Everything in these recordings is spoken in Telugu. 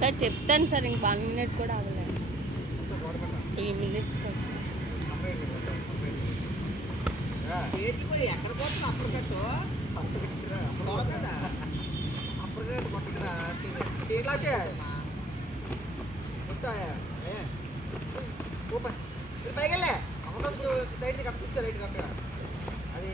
సార్ చెప్తాను సార్, ఇంక 1 మినిట్ కూడా అవ్వలేదు, 3 మినిట్స్ ఎక్కడ పోతుంది అప్పటికట్టు అప్పటికట్టు కొట్టరా క్లాసే ఓపెన్ పైకి వెళ్ళే అమ్మకు రైట్ కట్టు కూర్చో రైట్ కట్టగా అది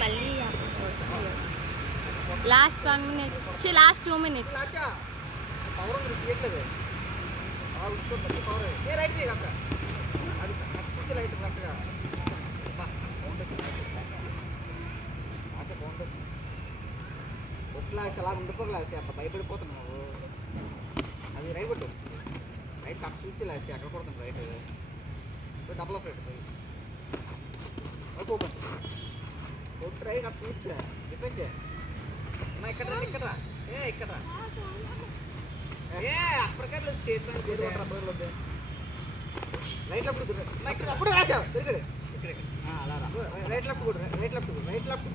మళ్ళీ last 1 minute, last 2 minutes. Power ఉంది తీయట్లేదు అలా ఉంచుకోండి పవర్ ఏ రైట్ కట్ట అది కట్టు రైట్ కరెక్ట్గా క్లాస్ అలా ఉండిపో క్లాస్ అక్కడ భయపడిపోతున్నావు అది రైట్ కొట్టు రైట్ కట్ చూసి క్లాస్ అక్కడ కొడుతుంది రైట్ డబుల్ ఆఫ్ రైట్ పోయి ఓపెన్ కొట్టు రైట్ అక్కడ చూసి డిఫెన్స్ ఇక్కడ ఇక్కడ ఏ అప్పటికట్లా స్టేట్ బ్యాంక్ రైట్ లెఫ్ట్ అప్పుడు రాసావు తిరిగాడు ఇక్కడ అలా రైట్ లెఫ్ట్ కూడా రైట్ లెఫ్ట్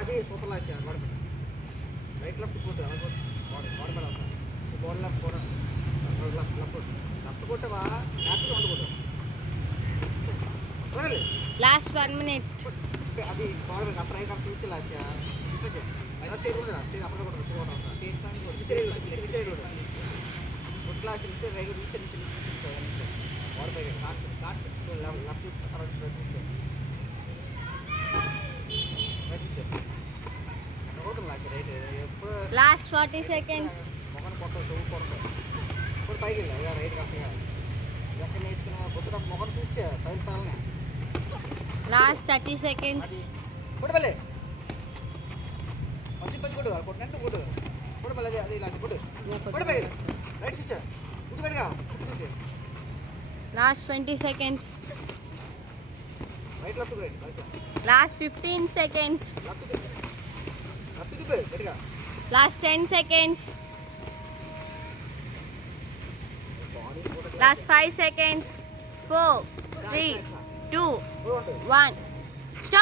అది సూపర్ లాస్ గొడవ రైట్ లెఫ్ట్ కొట్టు అలా గొడవ సార్ బోర్డు లెఫ్ట్ కూడా లెఫ్ట్ కొట్టవా హ్యాపీగా ఉండకూడదు లాస్ట్ 1 మినిట్. అది గొడవ అప్పుడు రైట్ అప్పుడు చూసి లాస్ స్టేట్ కూడా స్టేట్ అప్పుడు కూడా స్టేట్ బ్యాంక్ క్లాస్ రైట్ వాడు లాస్ట్ 40 సెకండ్స్. మొగన్ కొట్టదు కొడతావు ఇప్పుడు పైకి వెళ్ళా రైట్ కరెక్ట్గా ఎక్కడ నేర్చుకున్నా కొద్దిగా మొగన్ చూస్తే సైడ్ తాలనే లాస్ట్ 30 సెకండ్స్. కొట్టు పల్లె మంచి పచ్చి కొట్టు కొట్టినట్టు కొట్టు కొట్టు పల్లె అది ఇలా కొట్టు కొట్టు పైకి రైట్ చూచా కొట్టు పైగా last 20 seconds. Right left right last 15 seconds. Last 10 seconds. Last 5 seconds. 4 3 2 1 stop.